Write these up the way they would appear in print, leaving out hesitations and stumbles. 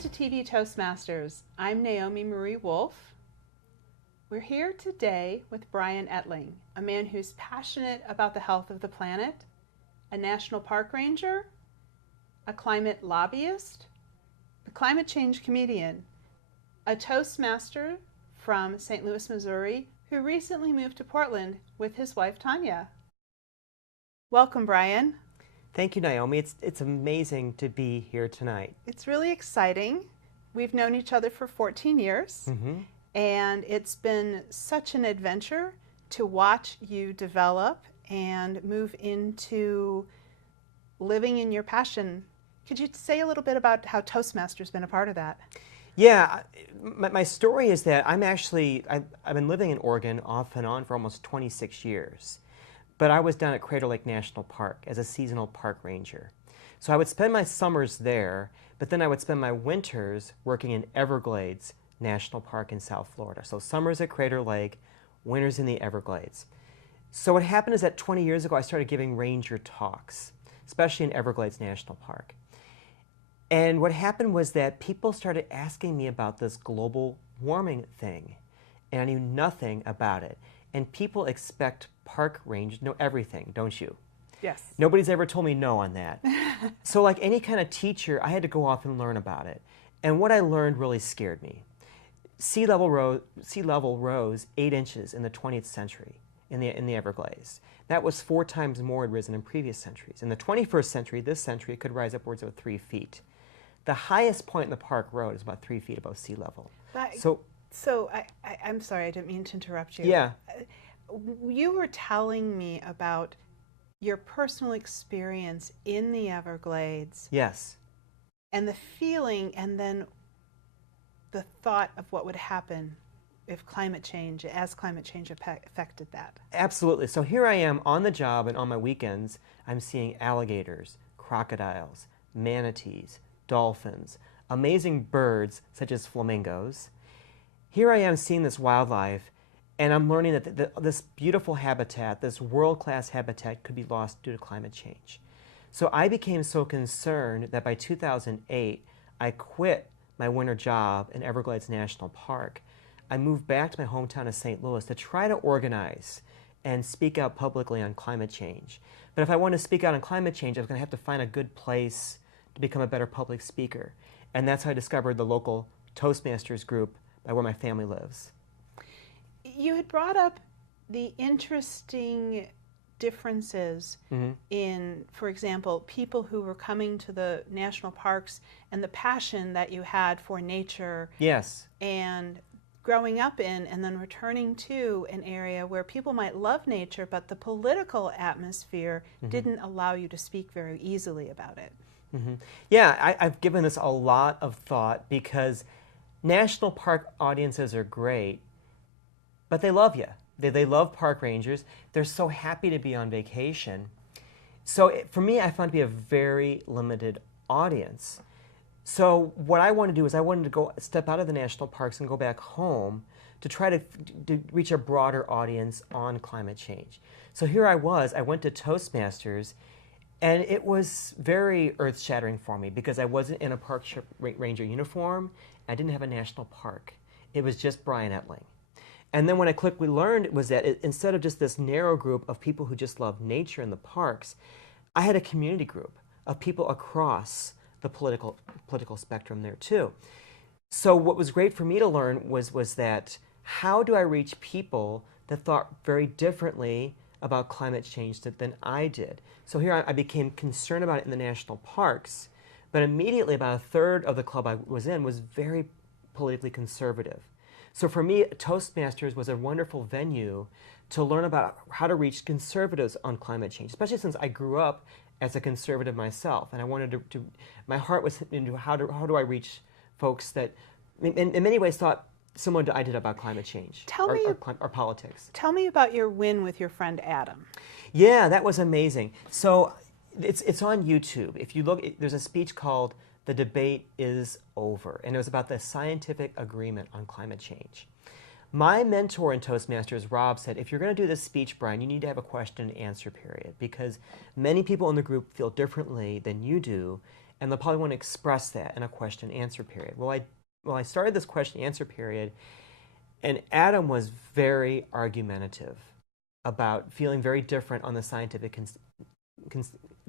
to TV Toastmasters. I'm Naomi Marie Wolff. We're here today with Brian Ettling, a man who's passionate about the health of the planet, a national park ranger, a climate lobbyist, a climate change comedian, a Toastmaster from St. Louis, Missouri, who recently moved to Portland with his wife, Tanya. Welcome, Brian. Thank you, Naomi. It's amazing to be here tonight. It's really exciting. We've known each other for 14 years, and it's been such an adventure to watch you develop and move into living in your passion. Could you say a little bit about how Toastmasters been a part of that? Yeah, my story is that I've been living in Oregon off and on for almost 26 years. But I was down at Crater Lake National Park as a seasonal park ranger. So I would spend my summers there, but then I would spend my winters working in Everglades National Park in South Florida. So summers at Crater Lake, winters in the Everglades. So what happened is that 20 years ago I started giving ranger talks, especially in Everglades National Park. And what happened was that people started asking me about this global warming thing, and I knew nothing about it. And people expect park rangers to know everything, don't you? Yes. Nobody's ever told me no on that. So like any kind of teacher, I had to go off and learn about it. And what I learned really scared me. Sea level rose 8 inches in the 20th century in the Everglades. That was 4 times more had risen in previous centuries. In the 21st century, this century, it could rise upwards of 3 feet. The highest point in the park road is about 3 feet above sea level. So I'm sorry, I didn't mean to interrupt you. Yeah. You were telling me about your personal experience in the Everglades. Yes. And the feeling and then the thought of what would happen if climate change affected that. Absolutely. So here I am on the job, and on my weekends, I'm seeing alligators, crocodiles, manatees, dolphins, amazing birds such as flamingos. Here I am seeing this wildlife, and I'm learning that this beautiful habitat, this world-class habitat, could be lost due to climate change. So I became so concerned that by 2008, I quit my winter job in Everglades National Park. I moved back to my hometown of St. Louis to try to organize and speak out publicly on climate change. But if I wanted to speak out on climate change, I was going to have to find a good place to become a better public speaker. And that's how I discovered the local Toastmasters group by where my family lives. You had brought up the interesting differences in, for example, people who were coming to the national parks and the passion that you had for nature. Yes. And growing up in and then returning to an area where people might love nature, but the political atmosphere didn't allow you to speak very easily about it. Yeah, I've given this a lot of thought because national park audiences are great, but they love you. They love park rangers. They're so happy to be on vacation. So for me, I found it to be a very limited audience. So what I wanted to do is I wanted to go step out of the national parks and go back home to try to reach a broader audience on climate change. So here I went to Toastmasters, and it was very earth-shattering for me because I wasn't in a park ranger uniform. I didn't have a national park. It was just Brian Ettling. And then what I quickly learned was that instead of just this narrow group of people who just love nature in the parks, I had a community group of people across the political spectrum there too. So what was great for me to learn was that how do I reach people that thought very differently about climate change than I did? So here I became concerned about it in the national parks, but immediately about 1/3 of the club I was in was very politically conservative. So for me, Toastmasters was a wonderful venue to learn about how to reach conservatives on climate change, especially since I grew up as a conservative myself, and I wanted to my heart was into how do I reach folks that in many ways thought similar to I did about climate change or politics. Tell me about your win with your friend Adam. Yeah, that was amazing. So it's on YouTube. If you look, there's a speech called "The Debate is Over," and it was about the scientific agreement on climate change. My mentor in Toastmasters, Rob, said, if you're going to do this speech, Brian, you need to have a question and answer period because many people in the group feel differently than you do, and they'll probably want to express that in a question-answer period. Well, I started this question-answer period, and Adam was very argumentative about feeling very different on the scientific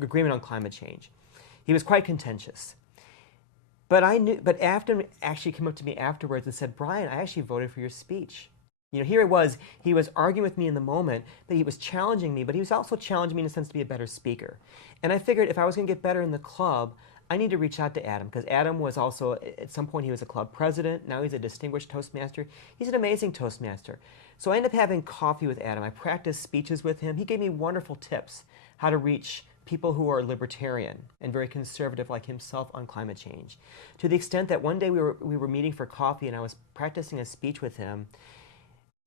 agreement on climate change. He was quite contentious. But Adam actually came up to me afterwards and said, Brian, I actually voted for your speech. Here he was arguing with me in the moment, that he was challenging me, but he was also challenging me in a sense to be a better speaker. And I figured if I was going to get better in the club, I need to reach out to Adam, because Adam was also, at some point he was a club president, now he's a distinguished Toastmaster. He's an amazing Toastmaster. So I ended up having coffee with Adam. I practiced speeches with him. He gave me wonderful tips how to reach people who are libertarian and very conservative like himself on climate change. To the extent that one day we were meeting for coffee and I was practicing a speech with him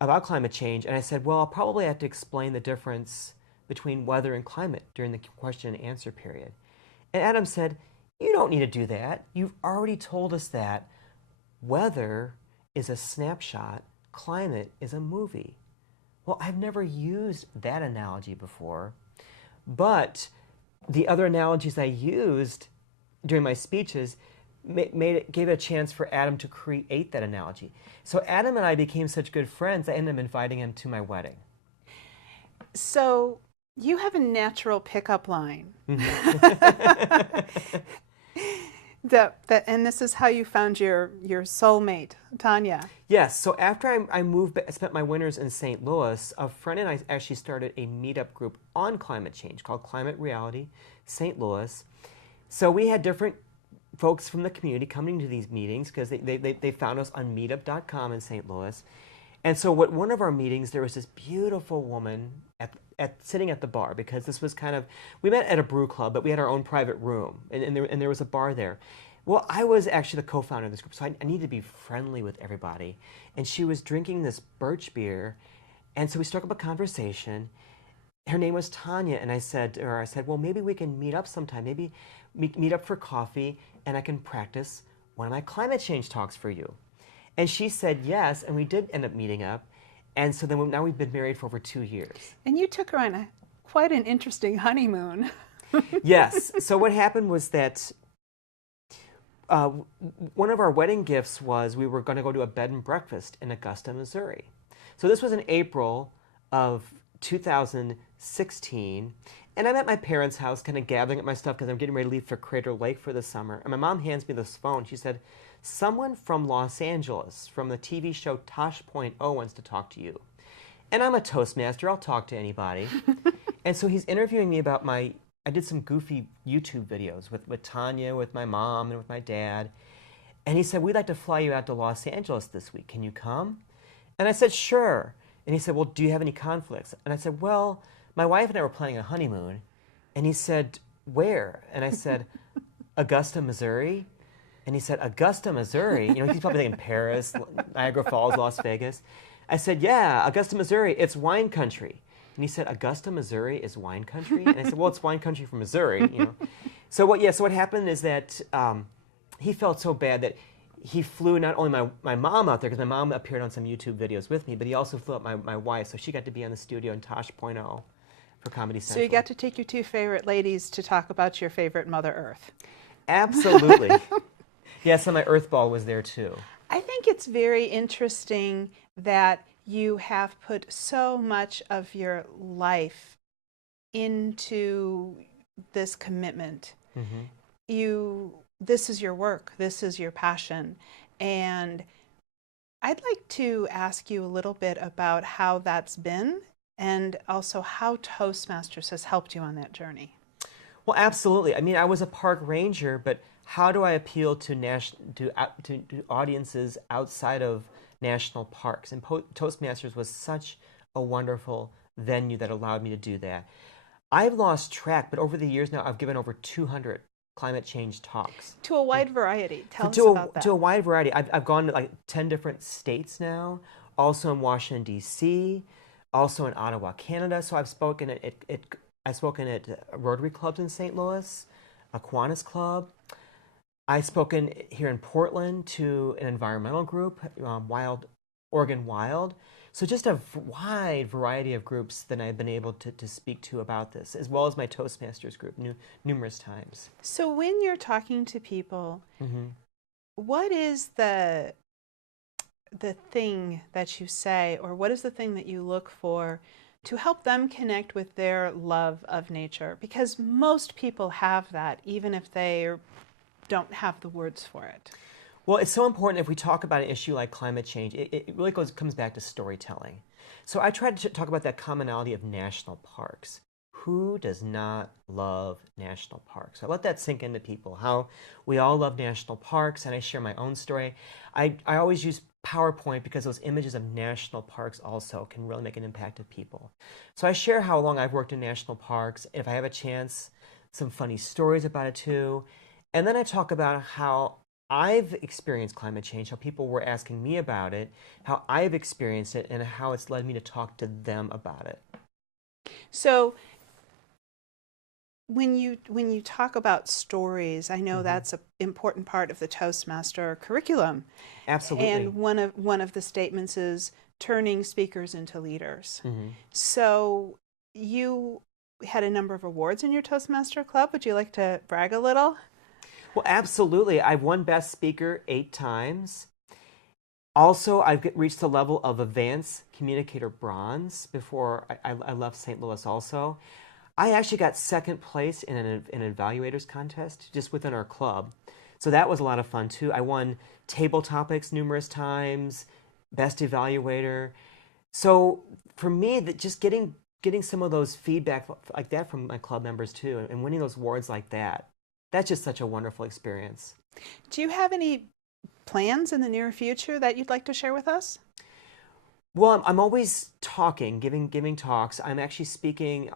about climate change, and I said, well, I'll probably have to explain the difference between weather and climate during the question and answer period. And Adam said, you don't need to do that. You've already told us that weather is a snapshot, climate is a movie. Well, I've never used that analogy before, but the other analogies I used during my speeches gave it a chance for Adam to create that analogy. So Adam and I became such good friends, I ended up inviting him to my wedding. So you have a natural pickup line. And this is how you found your soulmate, Tanya. Yes, so after I spent my winters in St. Louis, a friend and I actually started a meetup group on climate change called Climate Reality St. Louis. So we had different folks from the community coming to these meetings because they found us on meetup.com in St. Louis. And so at one of our meetings, there was this beautiful woman sitting at the bar, because this was kind of, we met at a brew club, but we had our own private room, and there was a bar there. Well, I was actually the co-founder of this group, so I needed to be friendly with everybody. And she was drinking this birch beer, and so we struck up a conversation. Her name was Tanya, and I said, well, maybe we can meet up sometime. Maybe meet up for coffee, and I can practice one of my climate change talks for you. And she said yes, and we did end up meeting up. And so then now we've been married for over 2 years. And you took her on quite an interesting honeymoon. Yes. So what happened was that one of our wedding gifts was we were going to go to a bed and breakfast in Augusta, Missouri. So this was in April of 2016. And I'm at my parents' house kind of gathering up my stuff because I'm getting ready to leave for Crater Lake for the summer. And my mom hands me this phone. She said, someone from Los Angeles, from the TV show Tosh.0 wants to talk to you. And I'm a Toastmaster. I'll talk to anybody. And so he's interviewing me about I did some goofy YouTube videos with Tanya, with my mom, and with my dad. And he said, we'd like to fly you out to Los Angeles this week. Can you come? And I said, sure. And he said, well, do you have any conflicts? And I said, well, my wife and I were planning a honeymoon. And he said, where? And I said, Augusta, Missouri. And he said, Augusta, Missouri? He's probably thinking Paris, Niagara Falls, Las Vegas. I said, yeah, Augusta, Missouri, it's wine country. And he said, Augusta, Missouri is wine country? And I said, well, it's wine country from Missouri, So what happened is that he felt so bad that he flew not only my mom out there, because my mom appeared on some YouTube videos with me, but he also flew up my wife, so she got to be on the studio in Tosh.0 for Comedy Central. So you got to take your two favorite ladies to talk about your favorite Mother Earth. Absolutely. Yes, and my Earth ball was there too. I think it's very interesting that you have put so much of your life into this commitment. Mm-hmm. This is your work, this is your passion. And I'd like to ask you a little bit about how that's been and also how Toastmasters has helped you on that journey. Well, absolutely. I mean, I was a park ranger, but how do I appeal to audiences outside of national parks? And Toastmasters was such a wonderful venue that allowed me to do that. I've lost track, but over the years now, I've given over 200 climate change talks. To a wide variety. Tell us about that. To a wide variety. I've gone to like 10 different states now, also in Washington, D.C., also in Ottawa, Canada. So I've spoken at Rotary clubs in St. Louis, a Kiwanis Club. I've spoken here in Portland to an environmental group, Oregon Wild. So just a wide variety of groups that I've been able to speak to about this, as well as my Toastmasters group numerous times. So when you're talking to people, what is the thing that you say, or what is the thing that you look for to help them connect with their love of nature? Because most people have that, even if they don't have the words for it. Well, it's so important if we talk about an issue like climate change. It really comes back to storytelling. So I tried to talk about that commonality of national parks. Who does not love national parks? I let that sink into people, how we all love national parks, and I share my own story. I always use PowerPoint because those images of national parks also can really make an impact of people. So I share how long I've worked in national parks, if I have a chance, some funny stories about it too. And then I talk about how I've experienced climate change, how people were asking me about it, how I've experienced it, and how it's led me to talk to them about it. So when you talk about stories, I know that's an important part of the Toastmaster curriculum. Absolutely. And one of the statements is turning speakers into leaders. So you had a number of awards in your Toastmaster Club. Would you like to brag a little? Well, absolutely. I've won Best Speaker 8 times. Also, I've reached the level of Advanced Communicator Bronze before I left St. Louis also. I actually got second place in an evaluators contest just within our club. So that was a lot of fun too. I won Table Topics numerous times, Best Evaluator. So for me, just getting some of those feedback like that from my club members too, and winning those awards like that, that's just such a wonderful experience. Do you have any plans in the near future that you'd like to share with us? Well, I'm always talking, giving talks. I'm actually speaking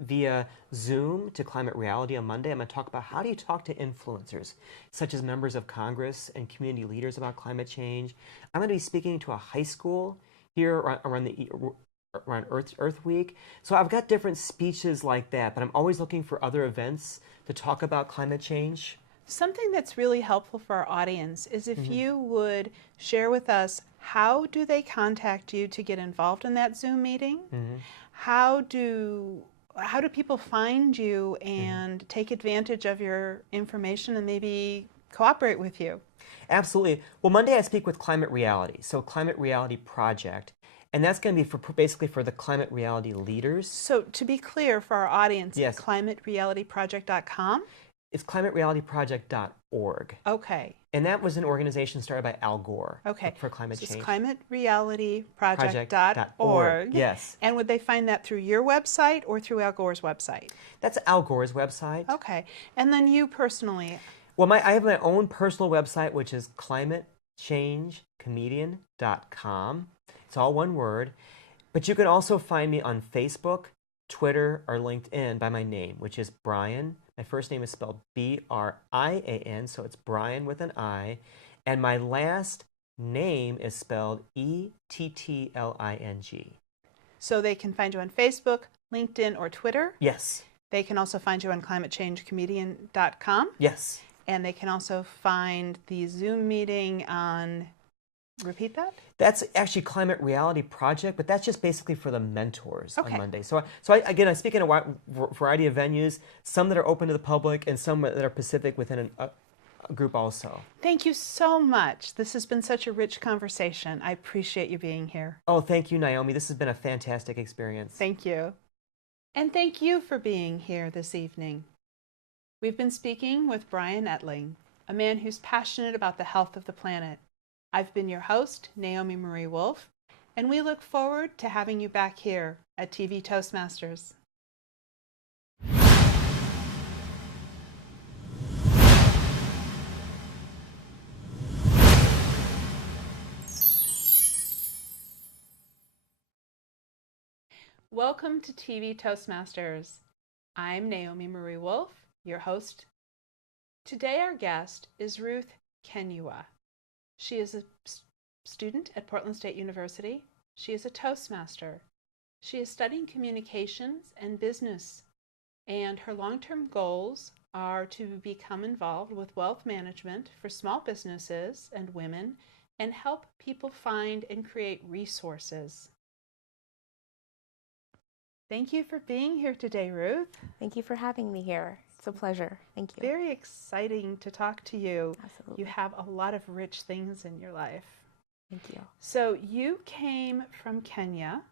via Zoom to Climate Reality on Monday. I'm going to talk about how do you talk to influencers, such as members of Congress and community leaders about climate change. I'm going to be speaking to a high school here around Earth Week. So I've got different speeches like that, but I'm always looking for other events to talk about climate change. Something that's really helpful for our audience is if you would share with us, how do they contact you to get involved in that Zoom meeting? How do people find you and take advantage of your information and maybe cooperate with you? Absolutely. Well, Monday I speak with Climate Reality, so Climate Reality Project. And that's going to be basically for the climate reality leaders. So to be clear for our audience, yes. climaterealityproject.com? It's climaterealityproject.org. Okay. And that was an organization started by Al Gore okay. for climate change. It's climaterealityproject.org. Yes. And would they find that through your website or through Al Gore's website? That's Al Gore's website. Okay. And then you personally? Well, I have my own personal website, which is climatechangecomedian.com. It's all one word. But you can also find me on Facebook, Twitter, or LinkedIn by my name, which is Brian. My first name is spelled B-R-I-A-N, so it's Brian with an I. And my last name is spelled E-T-T-L-I-N-G. So they can find you on Facebook, LinkedIn, or Twitter? Yes. They can also find you on climatechangecomedian.com? Yes. And they can also find the Zoom meeting on... Repeat that? That's actually Climate Reality Project, but that's just basically for the mentors on Monday. So I speak in a variety of venues, some that are open to the public and some that are specific within a group also. Thank you so much. This has been such a rich conversation. I appreciate you being here. Oh, thank you, Naomi. This has been a fantastic experience. Thank you. And thank you for being here this evening. We've been speaking with Brian Ettling, a man who's passionate about the health of the planet. I've been your host, Naomi Marie Wolff, and we look forward to having you back here at TV Toastmasters. Welcome to TV Toastmasters. I'm Naomi Marie Wolff, your host. Today our guest is Ruth Kinyua. She is a student at Portland State University. She is a Toastmaster. She is studying communications and business, and her long-term goals are to become involved with wealth management for small businesses and women and help people find and create resources Thank you for being here today, Ruth. Thank you for having me here. It's a pleasure. Thank you. Very exciting to talk to you. Absolutely. You have a lot of rich things in your life. Thank you. So you came from Kenya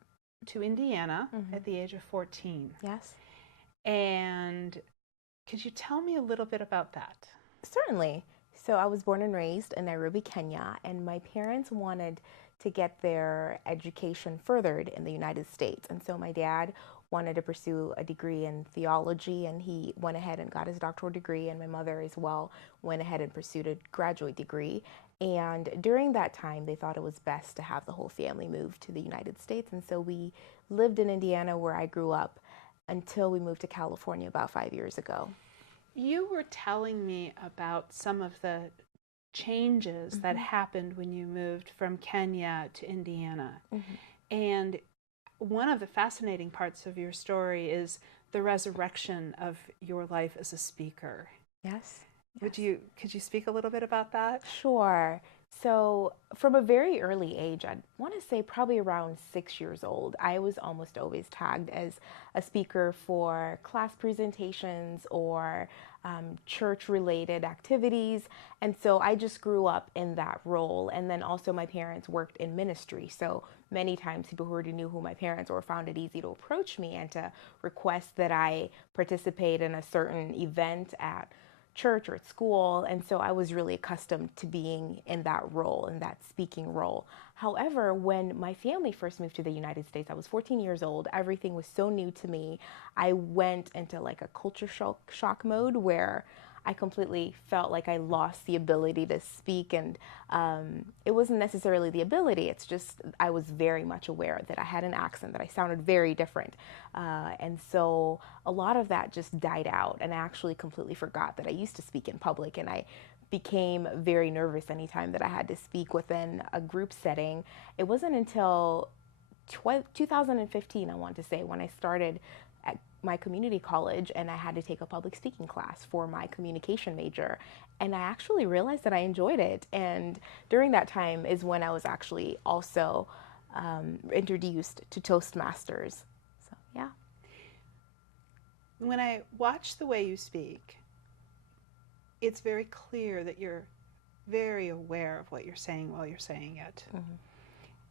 to Indiana at the age of 14. Yes. And could you tell me a little bit about that? Certainly. So I was born and raised in Nairobi, Kenya, and my parents wanted to get their education furthered in the United States. And so my dad wanted to pursue a degree in theology, and he went ahead and got his doctoral degree, and my mother as well went ahead and pursued a graduate degree. And during that time, they thought it was best to have the whole family move to the United States. And so we lived in Indiana, where I grew up, until we moved to California about 5 years ago. You were telling me about some of the changes that happened when you moved from Kenya to Indiana. And one of the fascinating parts of your story is the resurrection of your life as a speaker. Yes. Could you speak a little bit about that? Sure. So from a very early age, I'd want to say probably around 6 years old, I was almost always tagged as a speaker for class presentations or church-related activities. And so I just grew up in that role. And then also my parents worked in ministry. So many times people who already knew who my parents were found it easy to approach me and to request that I participate in a certain event at church or at school. And so I was really accustomed to being in that role, in that speaking role. However, when my family first moved to the United States, I was 14 years old. Everything was so new to me. I went into like a culture shock mode where I completely felt like I lost the ability to speak, and it wasn't necessarily the ability, it's just I was very much aware that I had an accent, that I sounded very different. And so a lot of that just died out, and I actually completely forgot that I used to speak in public, and I became very nervous anytime that I had to speak within a group setting. It wasn't until 2015, I want to say, when I started at my community college and I had to take a public speaking class for my communication major. And I actually realized that I enjoyed it. And during that time is when I was actually also introduced to Toastmasters. So, yeah. When I watch the way you speak, it's very clear that you're very aware of what you're saying while you're saying it.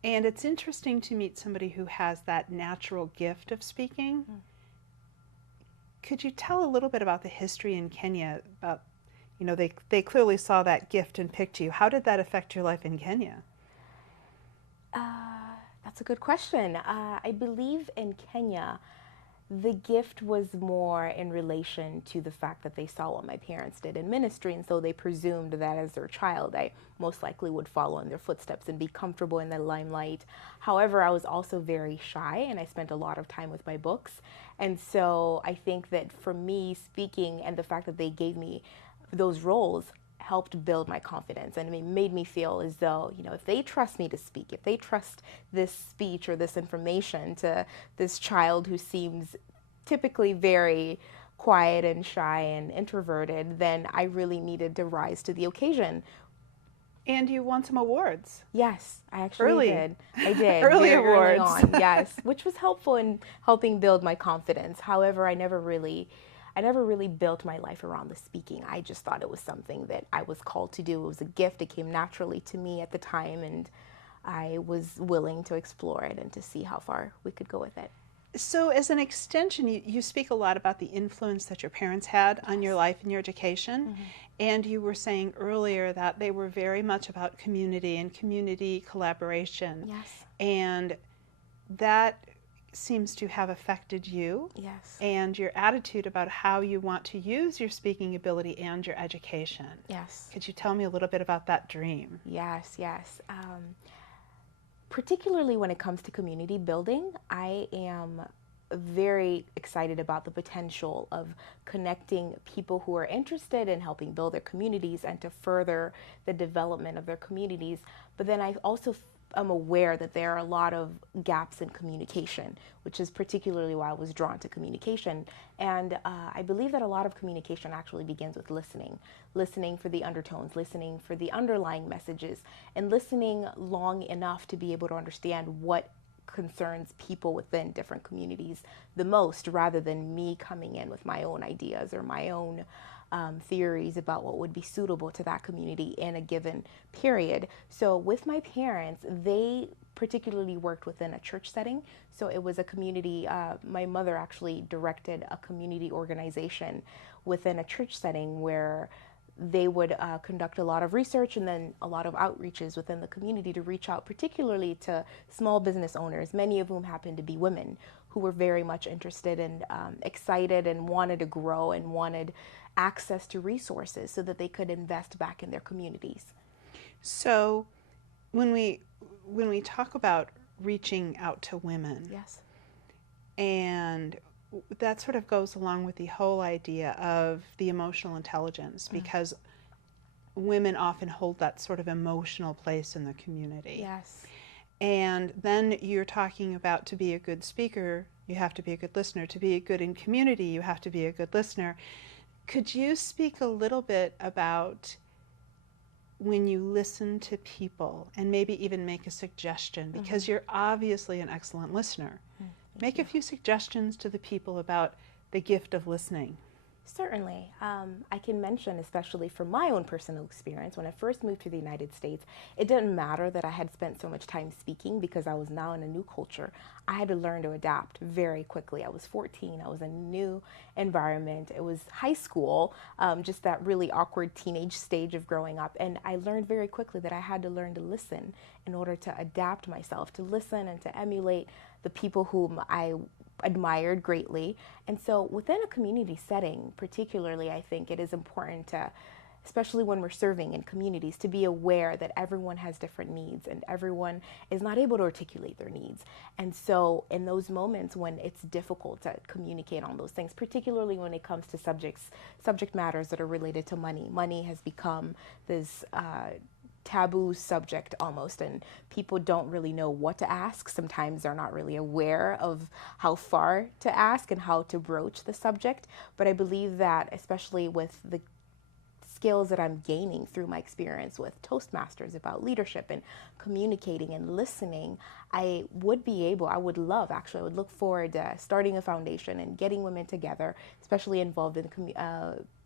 And it's interesting to meet somebody who has that natural gift of speaking. Could you tell a little bit about the history in Kenya? About, you know, they clearly saw that gift and picked you. How did that affect your life in Kenya? That's a good question. I believe in Kenya, the gift was more in relation to the fact that they saw what my parents did in ministry, and so they presumed that as their child, I most likely would follow in their footsteps and be comfortable in the limelight. However, I was also very shy, and I spent a lot of time with my books. And so I think that for me, speaking and the fact that they gave me those roles helped build my confidence, and it made me feel as though, you know, if they trust me to speak, if they trust this speech or this information to this child who seems typically very quiet and shy and introverted, then I really needed to rise to the occasion. And you won some awards. Yes, I actually did. I did. Early very awards. Early on, yes, which was helpful in helping build my confidence. However, I never really built my life around the speaking. I just thought it was something that I was called to do. It was a gift. It came naturally to me at the time, and I was willing to explore it and to see how far we could go with it. So as an extension, you speak a lot about the influence that your parents had on your life and your education. And you were saying earlier that they were very much about community and community collaboration. Yes. And that seems to have affected you. Yes. And your attitude about how you want to use your speaking ability and your education. Yes. Could you tell me a little bit about that dream? Yes, yes. Particularly when it comes to community building, I am very excited about the potential of connecting people who are interested in helping build their communities and to further the development of their communities. But then I also am aware that there are a lot of gaps in communication, which is particularly why I was drawn to communication. And I believe that a lot of communication actually begins with listening for the undertones, listening for the underlying messages, and listening long enough to be able to understand what concerns people within different communities the most, rather than me coming in with my own ideas or my own theories about what would be suitable to that community in a given period. So with my parents, they particularly worked within a church setting. So it was a community, my mother actually directed a community organization within a church setting where they would conduct a lot of research and then a lot of outreaches within the community to reach out particularly to small business owners, many of whom happened to be women, who were very much interested and excited and wanted to grow and wanted access to resources so that they could invest back in their communities. So when we talk about reaching out to women, Yes. and that sort of goes along with the whole idea of the emotional intelligence, because women often hold that sort of emotional place in the community. Yes. And then you're talking about, to be a good speaker, you have to be a good listener. To be good in community, you have to be a good listener. Could you speak a little bit about when you listen to people and maybe even make a suggestion, because you're obviously an excellent listener. Make a few suggestions to the people about the gift of listening. Certainly. I can mention, especially from my own personal experience, when I first moved to the United States, it didn't matter that I had spent so much time speaking because I was now in a new culture. I had to learn to adapt very quickly. I was 14. I was in a new environment. It was high school, just that really awkward teenage stage of growing up. And I learned very quickly that I had to learn to listen in order to adapt myself, to listen and to emulate the people whom I admired greatly. And so within a community setting, particularly, I think it is important to, especially when we're serving in communities, to be aware that everyone has different needs and everyone is not able to articulate their needs. And so in those moments when it's difficult to communicate on those things, particularly when it comes to subject matters that are related to money, money has become this taboo subject almost, and people don't really know what to ask. Sometimes they're not really aware of how far to ask and how to broach the subject. But I believe that, especially with the skills that I'm gaining through my experience with Toastmasters about leadership and communicating and listening, I would look forward to starting a foundation and getting women together, especially involved in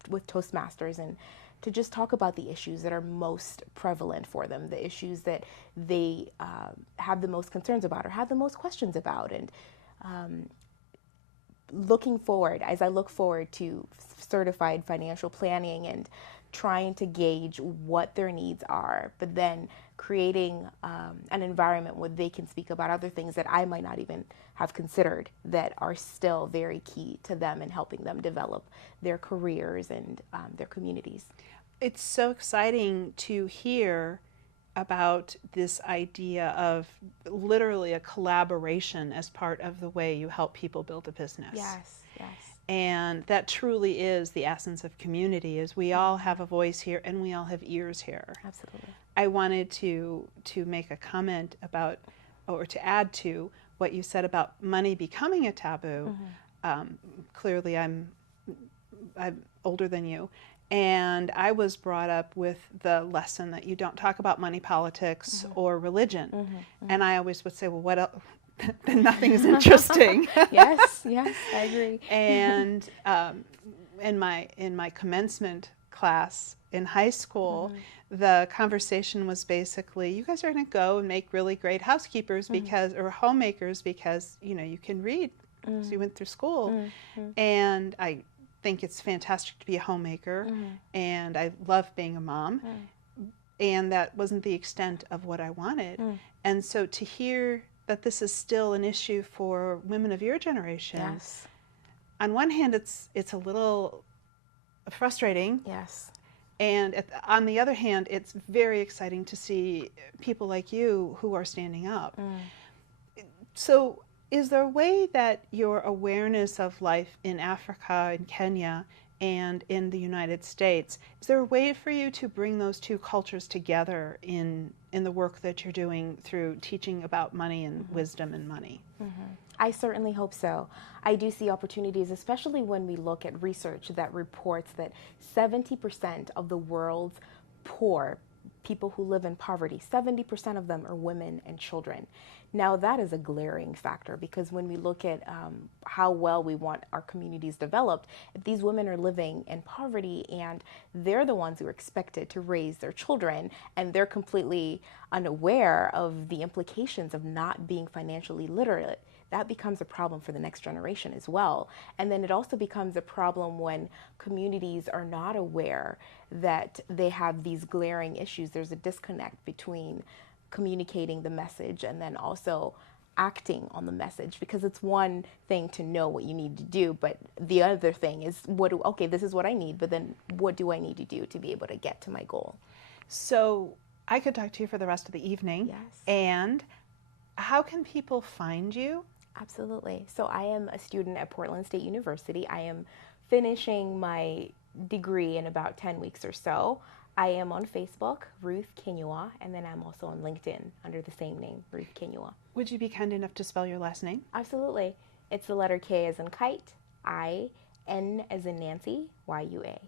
with Toastmasters, and to just talk about the issues that are most prevalent for them, the issues that they have the most concerns about or have the most questions about. And looking forward, as I look forward to certified financial planning and trying to gauge what their needs are, but then creating an environment where they can speak about other things that I might not even have considered that are still very key to them and helping them develop their careers and their communities. It's so exciting to hear about this idea of literally a collaboration as part of the way you help people build a business. Yes, yes. And that truly is the essence of community, is we all have a voice here and we all have ears here. Absolutely. I I wanted to make a comment about, or to add to what you said about money becoming a taboo. Clearly I'm older than you. And I was brought up with the lesson that you don't talk about money, politics, or religion. And I always would say, well, what else? Then nothing's interesting. Yes, I agree. And in my commencement class in high school, the conversation was basically, you guys are going to go and make really great housekeepers because, or homemakers, because you can read, so you went through school. And I think it's fantastic to be a homemaker, and I love being a mom, and that wasn't the extent of what I wanted. And so to hear that this is still an issue for women of your generation, Yes. on one hand it's a little frustrating, Yes. and on the other hand it's very exciting to see people like you who are standing up. So is there a way that your awareness of life in Africa, in Kenya, and in the United States, is there a way for you to bring those two cultures together in the work that you're doing through teaching about money and wisdom and money? I certainly hope so. I do see opportunities, especially when we look at research that reports that 70% of the world's poor people who live in poverty, 70% of them are women and children. Now that is a glaring factor, because when we look at how well we want our communities developed, if these women are living in poverty and they're the ones who are expected to raise their children and they're completely unaware of the implications of not being financially literate, that becomes a problem for the next generation as well. And then it also becomes a problem when communities are not aware that they have these glaring issues. There's a disconnect between communicating the message and then also acting on the message, because it's one thing to know what you need to do, but the other thing is, okay, this is what I need, but then what do I need to do to be able to get to my goal? So I could talk to you for the rest of the evening. Yes. And how can people find you? Absolutely. So I am a student at Portland State University. I am finishing my degree in about 10 weeks or so. I am on Facebook, Ruth Kinyuwa, and then I'm also on LinkedIn under the same name, Ruth Kinyua. Would you be kind enough to spell your last name? Absolutely. It's the letter K as in kite, I, N as in Nancy, Y-U-A.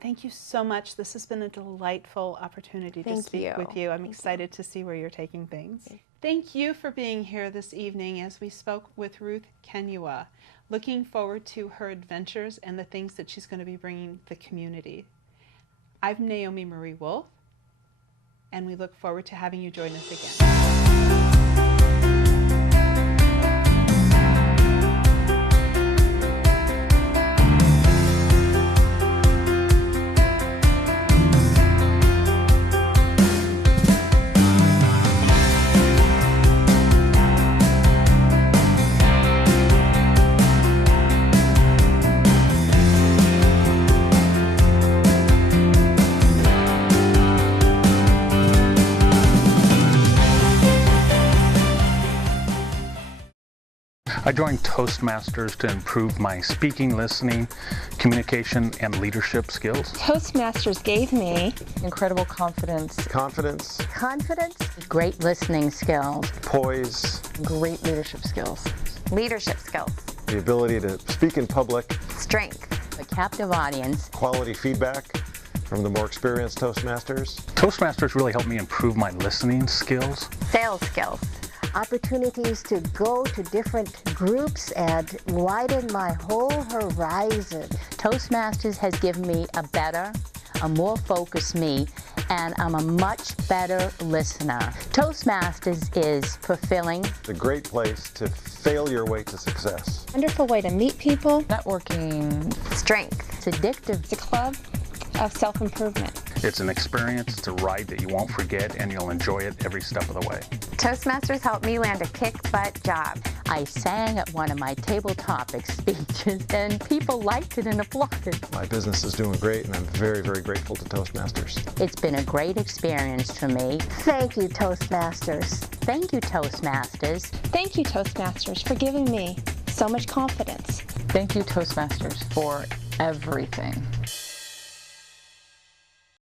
Thank you so much. This has been a delightful opportunity to speak with you. I'm excited to see where you're taking things. Thank you for being here this evening as we spoke with Ruth Kinyuwa. Looking forward to her adventures and the things that she's going to be bringing the community. I'm Naomi Marie Wolff, and we look forward to having you join us again. I joined Toastmasters to improve my speaking, listening, communication, and leadership skills. Toastmasters gave me incredible confidence, great listening skills, poise, great leadership skills, the ability to speak in public, strength, a captive audience, quality feedback from the more experienced Toastmasters. Toastmasters really helped me improve my listening skills, sales skills, opportunities to go to different groups and widen my whole horizon. Toastmasters has given me a more focused me, and I'm a much better listener. Toastmasters is fulfilling. It's a great place to fail your way to success. Wonderful way to meet people. networking, Strength. It's addictive. It's a club of self-improvement. It's an experience, it's a ride that you won't forget, and you'll enjoy it every step of the way. Toastmasters helped me land a kick-butt job. I sang at one of my table topic speeches, and people liked it and applauded. My business is doing great, and I'm very, very grateful to Toastmasters. It's been a great experience for me. Thank you, Toastmasters. Thank you, Toastmasters. Thank you, Toastmasters, for giving me so much confidence. thank you Toastmasters for everything.